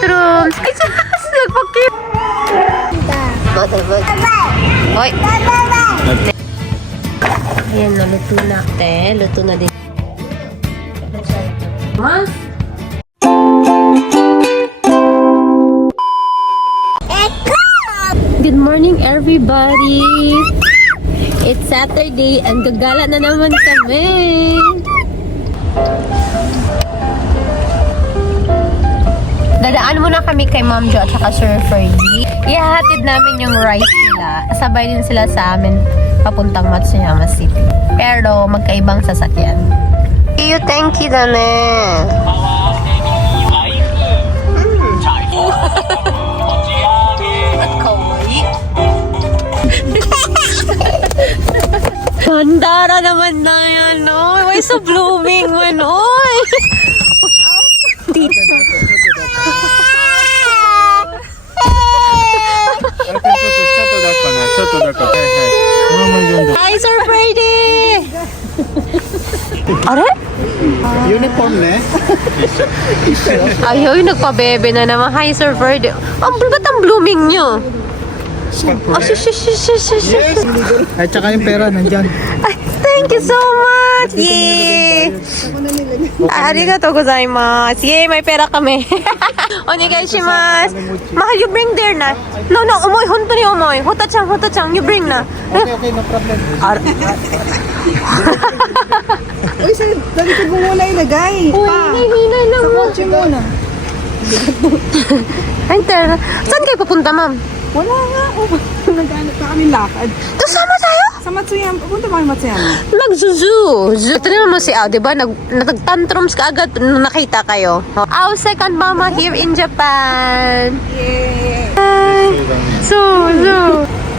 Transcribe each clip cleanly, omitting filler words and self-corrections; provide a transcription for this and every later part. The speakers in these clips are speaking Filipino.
bathrooms. Ay, nagpakip. Hoy. Ayan, luto na. Luto na din. Mas? Good morning, everybody! It's Saturday and gagala na naman kami! Dadaan muna kami kay Ma'am Jo at saka Sir Ferdy. Ihahatid namin yung rice nila. Sabay din sila sa amin papuntang Matsuyama City. Pero magkaibang sasakyan. Thank you, Dane! Bandara naman na yan, no? Why so blooming man, oy? Dito. Hi, Sir Brady! Are? Uniform ne? Ayaw, yung nagpabebe na naman. Hi, Sir Brady. Ba't ang blooming nyo? Oh, Yes! At saka yung pera nandyan. Ay, thank you so much! Yay! Arigatou gozaimasu! Yay, may pera kami! Onegaishimasu! Mahal, you bring there na. No, umoy, honto ni umoy. Hoto-chan, you bring na. Okay, no problem. Uy, sa dalikod mo muna ilagay. Uy, nahinay lang mo. Kotse muna. Enter. Saan kayo papunta, ma'am? Wala nga. Naghanap pa kami lakad. Kasama tayo? Sa Matsuyama. Punta ba kami Matsuyama? Nag-zoo. Ito naman si Ao, diba? Nag-tantrums ka agad nung nakita kayo. Ao, second mama here in Japan. Yay! Zoo.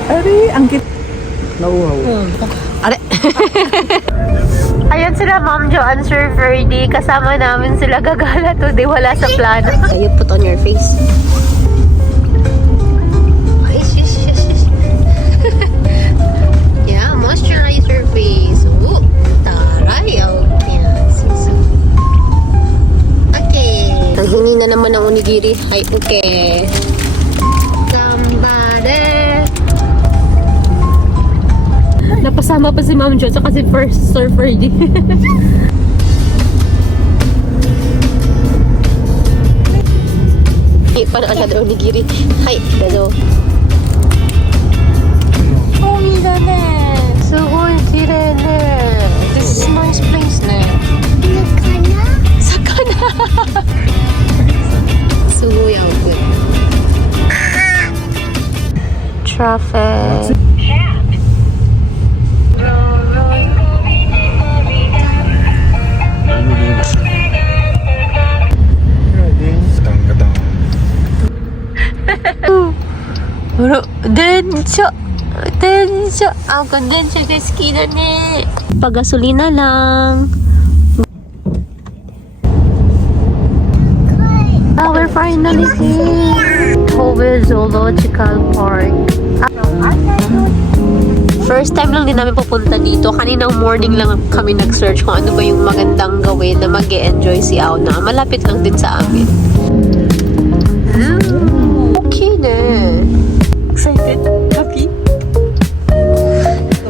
Ari, ang kit. Nauhaw. Are. Ayan sila, Ma'am Jo and Sir Ferdy. Kasama namin sila gagala today. Wala sa plano. You put on your face. Yeah, moisturize your face. Ooh, taray. Oh, yes. Okay. Ang hingi na naman ng onigiri. Ay, okay. Somebody. Napasama pa si Ma'am Jo at si first Sir Ferdy. Paano ang ladro onigiri? Hai, dado. Oh, mira ne. Sugoi kirei ne. This is a nice place ne. Sakana? Sugoi aoku. Traffic. Densya. Ako, densya guys, kina ne. Pagasolina lang. We're finally here. Kobe Zoological Park. First time lang din namin pupunta dito. Kaninang morning lang kami nag-search kung ano ba yung magandang gawin na mag-e-enjoy si Ao na. Malapit lang din sa amin. Okay na. Excited? Happy?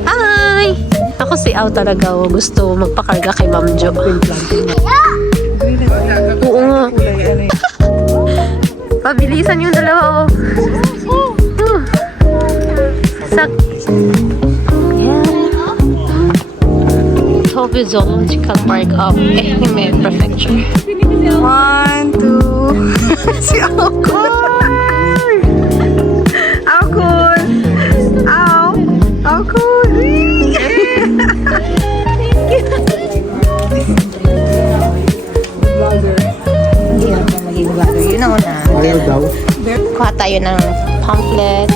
Hi! Ako si Ao talaga. Gusto magpakarga kay Ma'am Jo. Oo nga. Pabilisan yung dalawa. Tokyo Zoological Park of Ehime Prefecture. 1, 2. Si Alcon. Alcon. Yun ang una. Kuha tayo ng pamphlet.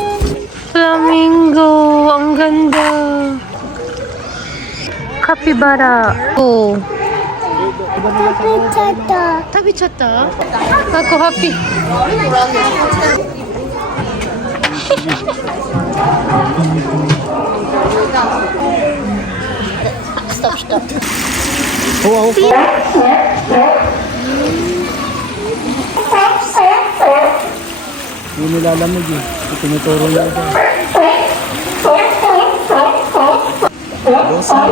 Flamingo! Ang ganda! Capybara. Oh. Tabichata. Ako happy. Stop. Oh, See? Hindi nilalamig eh. Tinuturo niya ito. Dosa.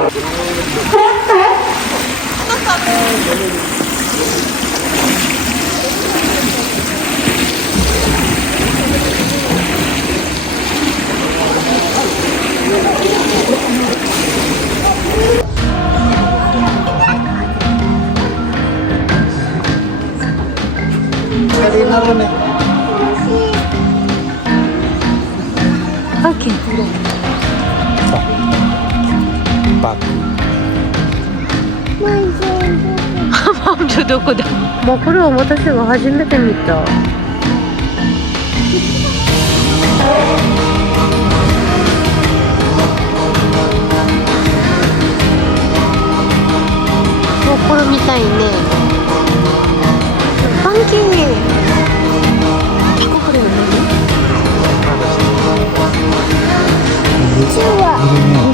Kanina rin eh. Okay. Pak. Mamjo どこだ。もうこれは私が初めて見た。もうこれみたいね。パンケーキ。これは何？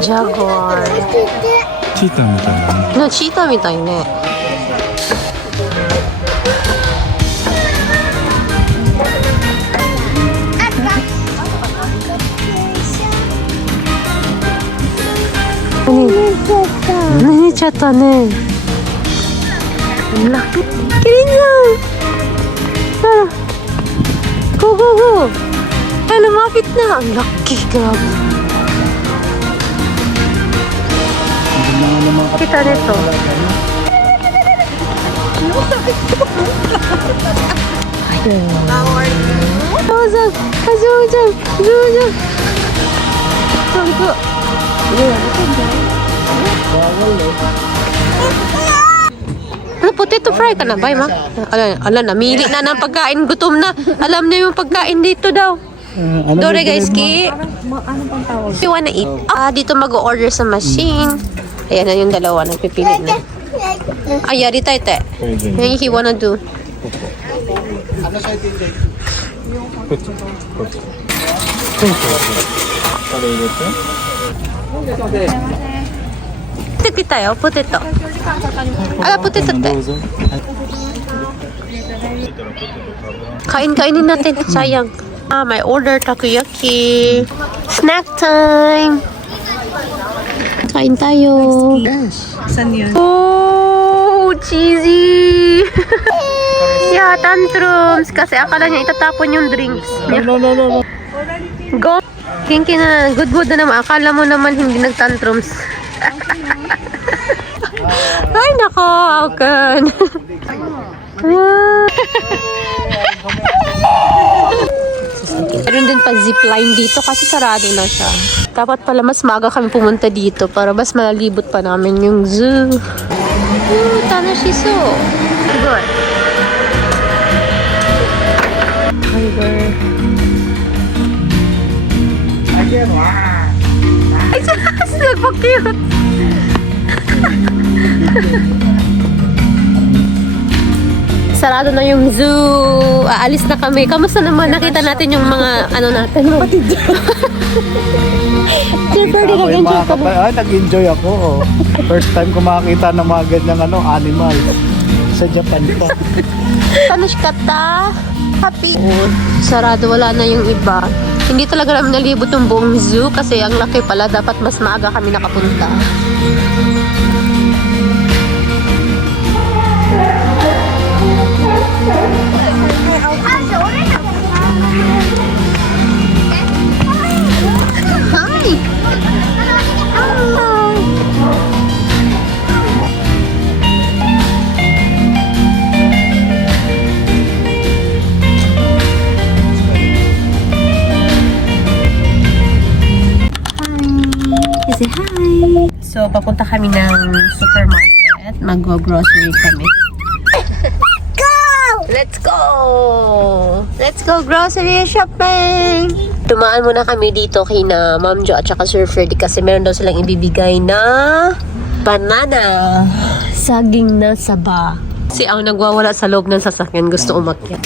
ジャゴアチーターみたいなね。チーターみたいね。寝ちゃったね。キリンちゃん。Go, go, go. Ay, lumapit na. Ang laki, grabe. Kita nito. How are you? Zoom. Zoom. Ano, potato fry ka na ba, ma? Ala, namili na ng pagkain. Gutom na. Alam na yung pagkain dito daw. Dore guys, ki. You wanna eat? Dito mag-order sa machine. Ayan na yung dalawa. Nagpipili na. Ay, yari tayo, te. Yung he wanna do. Ano siya DJ? Potato tayo, potato. Ala, potato, te. Kain-kainin natin. Sayang. My order, takoyaki. Snack time. Kain tayo. Yes. Saan yun? Oh, cheesy. Yeah, tantrums. Kasi akala niya itatapon yung drinks niya. No. Go. Kinky na. Good mood na naman. Akala mo naman hindi nag-tantrums. Ay, nako. Akan. Meron din pa zipline dito kasi sarado na siya. Dapat pala mas maga kami pumunta dito para mas malalibot pa namin yung zoo. Tanashiso. Good. Tiger. Ay, nagpa-cute. Sarado na yung zoo. Aalis na kami. Kamusta naman? Nakita natin yung mga ano natin. Nag-enjoy ka ba? Nag-enjoy ako. First time ko makakita ng mga ganyang animal. Sa Japan pa. Tanushkata. Happy. Sarado. Wala na yung iba. Hindi talaga namin nalibot yung buong zoo kasi ang laki pala. Dapat mas maaga kami nakapunta. Say hi! So, papunta kami ng supermarket. Mag-grocery kami. Go! Let's go! Let's go grocery shopping! Dumaan muna kami dito kay na Ma'am Jo at saka Sir Freddy kasi meron daw silang ibibigay na banana. Saging na saba. Si ang nagwawala sa loob ng sasakyan gusto umakyat.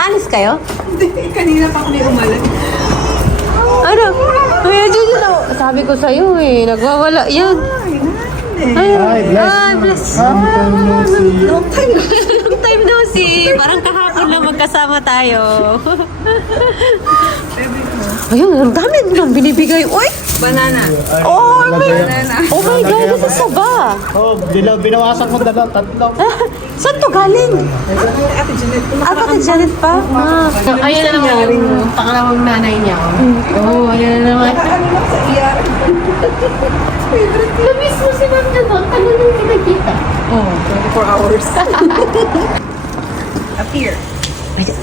Alis kayo? Kanina pa kami umalag. Ano? Kuya Jojo daw. Sabi ko sa'yo eh, nagwawala yan. Hi, bless. Ay, bless. Long time no see. Long time no see. Parang kahapon lang magkasama tayo. Ayun, ang dami nilang binibigay. Uy! Banana. Oh, Banana. oh my God, this is saba. Oh, binawasan mo tatlo. Saan to galing? Ate Jeanette. Ate Janet pa? Ayun na naman yung pangalawang nanay niya. Oh, ayun na naman. Ano lang sa ER. Namiss mo si Ma'am Janot. Ano nung pinagkita? Oh, 24 hours. Up here.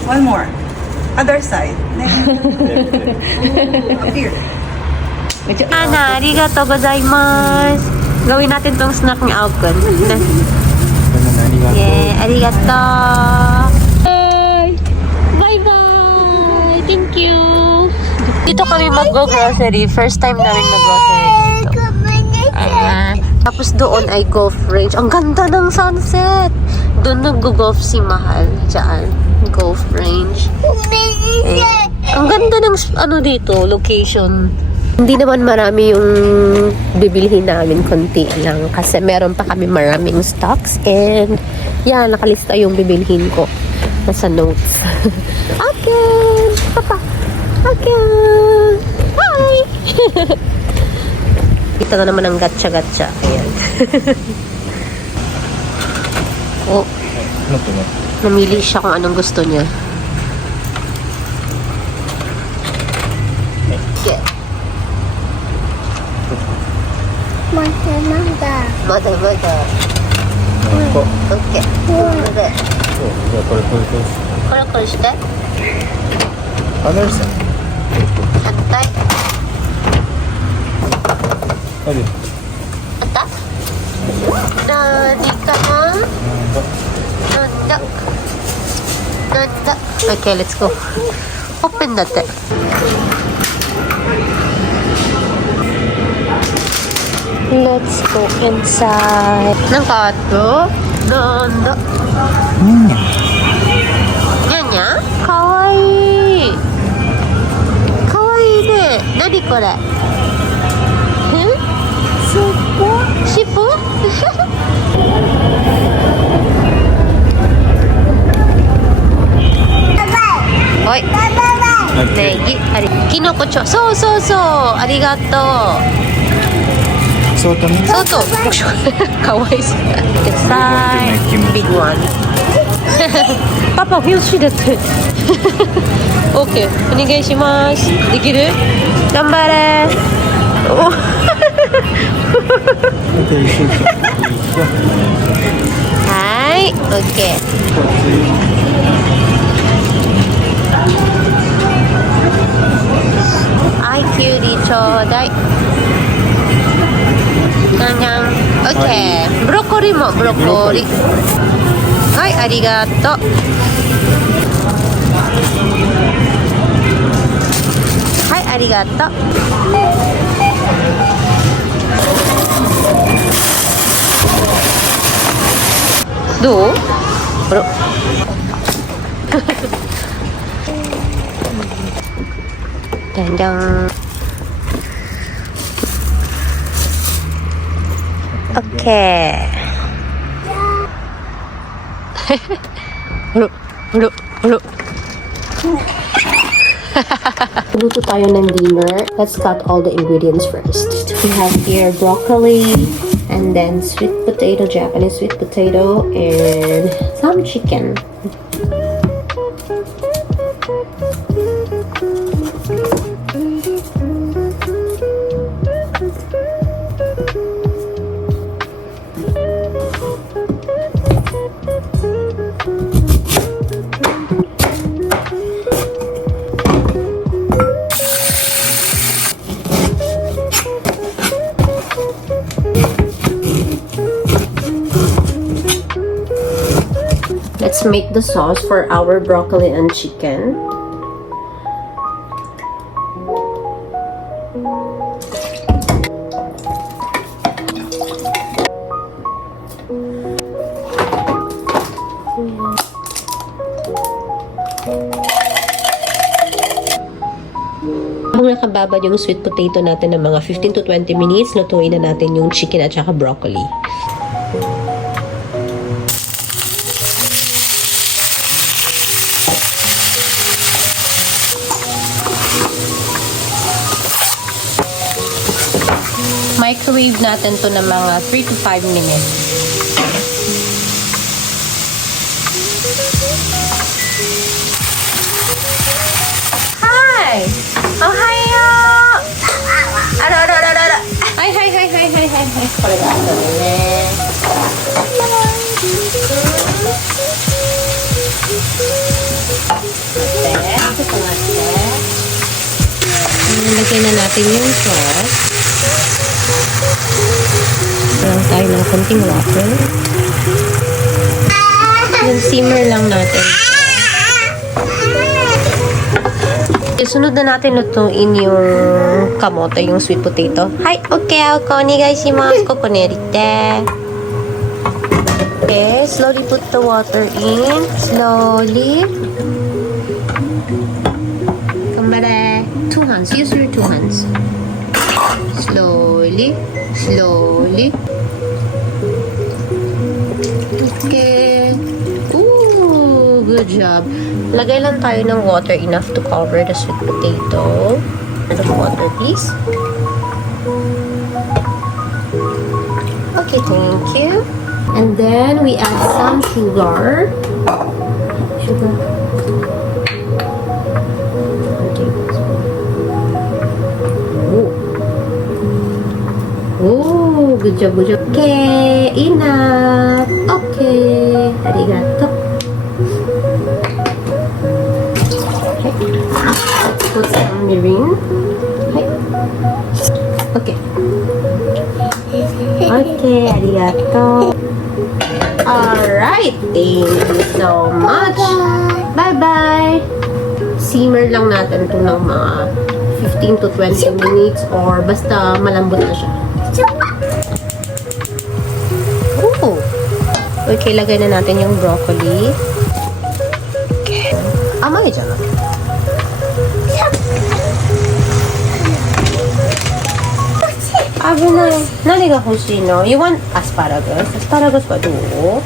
One more. Other side. Up here. Ana, arigatou gozaimasu. Gawin natin tong snack ni Alcon. Yeah, arigatou. Bye! Bye-bye! Thank you! Dito kami mag-grocery. First time namin mag-grocery dito. Ayan. Tapos doon ay golf range. Ang ganda ng sunset! Doon nag-golf si Mahal. Diyan. Golf range. Ayan. Ang ganda ng dito, location. Hindi naman marami yung bibilhin namin, konti lang. Kasi meron pa kami maraming stocks. And, yan, nakalista yung bibilhin ko. Nasa notes. Okay! Papa! Okay! Hi! Ito na naman ang gatcha-gatcha. Ayan. Oh, Ano to? namili siya kung anong gusto niya. Okay. Mother. Po. Okay. Okay. Koro shite. Others? Hantai. Ano? Ata? Nani ka na? Nanda. Nanda. Okay, let's go. Open date. Let's go inside. Nakato? Nanda. Nya? Kawaii. Kawaii ne. Nani kore? Shippo? Oi. Negi. Kinoko-cho. So. Arigato. So, ito na. Soto. Kawaii sila. It's big one. Papa, hugeだって。OK。お願いします。できる？頑張れ。お。Okay, shoot.はい。OK。はい、きゅうりちょうだい。にゃん。OK。ブロッコリーもブロッコリー。はい、ありがとう。はい、ありがとう。どう？あら。じゃんじゃん。オッケー。Hello. Luto tayo ng dinner. Let's cut all the ingredients first. We have here broccoli, and then sweet potato, Japanese sweet potato, and some chicken. Let's make the sauce for our broccoli and chicken. Habang nakababad yung sweet potato natin ng mga 15 to 20 minutes, lutuin na natin yung chicken at saka broccoli. Microwave natin to ng mga 3 to 5 minutes. Hi! Oh, hiya! Ara. Hi. Kolegado ne. Lagyan na natin yung sauce. Lang tayo ng konting water. Yung simmer lang natin. Sunod na natin lutuin yung kamote, yung sweet potato. Hi, okay, ako onegaishimasu. Kokonerite. Okay, slowly put the water in. Slowly. Kambare. 2 hands. Use your 2 hands. Slowly. Okay. Ooh, good job. Lagay lang tayo ng water enough to cover the sweet potato. The water, please. Okay, thank you. And then we add some sugar. Okay. Oh, good job. Okay, enough. Okay, arigato. Put some mirin. Okay. Okay, arigato. Alright, thank you so much. Bye-bye. Simmer lang natin ito ng mga 15 to 20 minutes or basta malambot na siya. Oh. Okay, lagay na natin yung broccoli. Okay. Amay dyan. Abo na. Nani ga hoshii no? You want asparagus? Asparagus ba doon?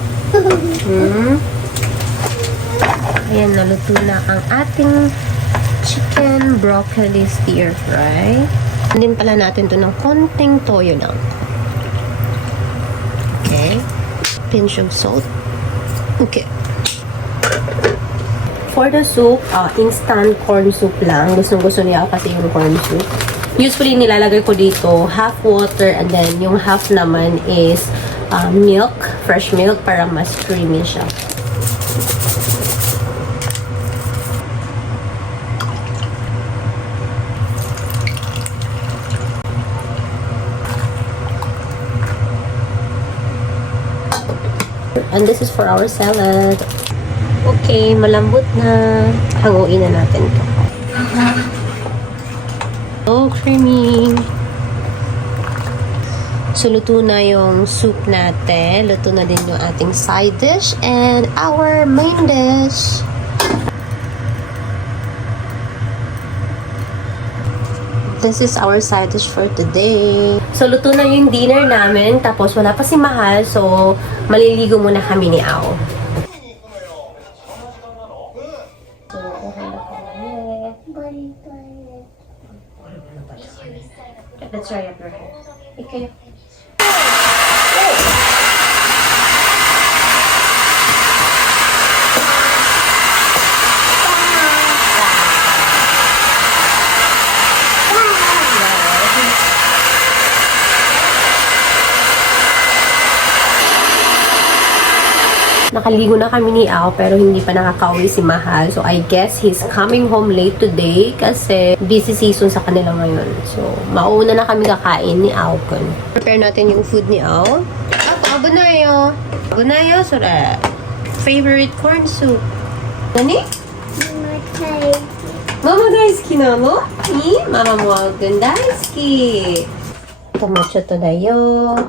Ayan, naluto na ang ating chicken broccoli stir fry. Din pala natin to ng konting toyo lang. Okay. Pinch of salt. Okay. For the soup, instant corn soup lang. Gustong-gusto niya ako kasi yung corn soup. Usually, nilalagay ko dito half water and then yung half naman is milk, fresh milk para mas creamy siya. And this is for our salad. Okay, malambot na. Hanguin na natin to. So creamy. So, luto na yung soup natin. Luto na din yung ating side dish and our main dish. This is our side dish for today. So, luto na yung dinner namin. Tapos, wala pa si Mahal. So, maliligo muna kami ni Ao. Let's try up your hair. Okay. Nakaligo na kami ni Ao pero hindi pa nakakauwi si Mahal. So, I guess he's coming home late today kasi busy season sa kanila ngayon. So, mauna na kami kakain ni Ao kun. Prepare natin yung food ni Ao. Abunayo. Abunayo, sore. Favorite corn soup. Nani? Mama daisuki na no? Mama mo agad daisuki. Tomato to dayo.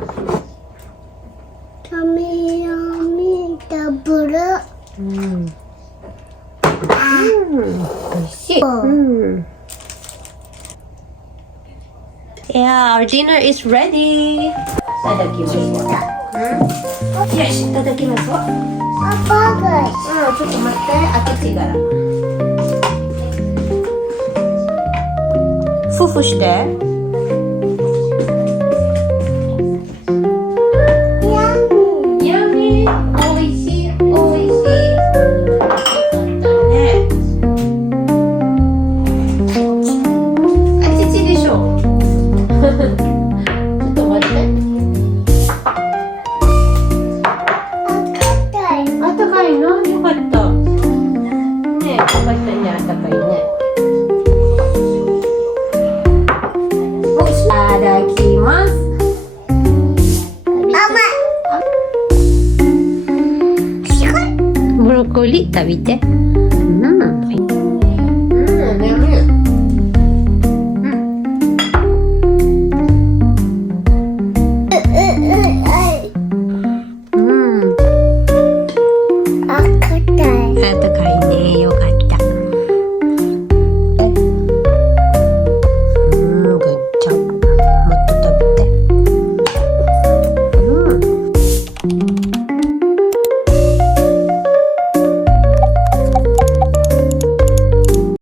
Yeah, our dinner is ready. Itadakimasu. Yes, itadakimasu. ちょっと待って、開けてから。ふふして。Yummy! おいしい、おいしい。ね。あちちでしょ。ちょっと待って。あったかいの？よかった。ねえ、よかったね、あったかいね。いただきます。ブロッコリー食べて。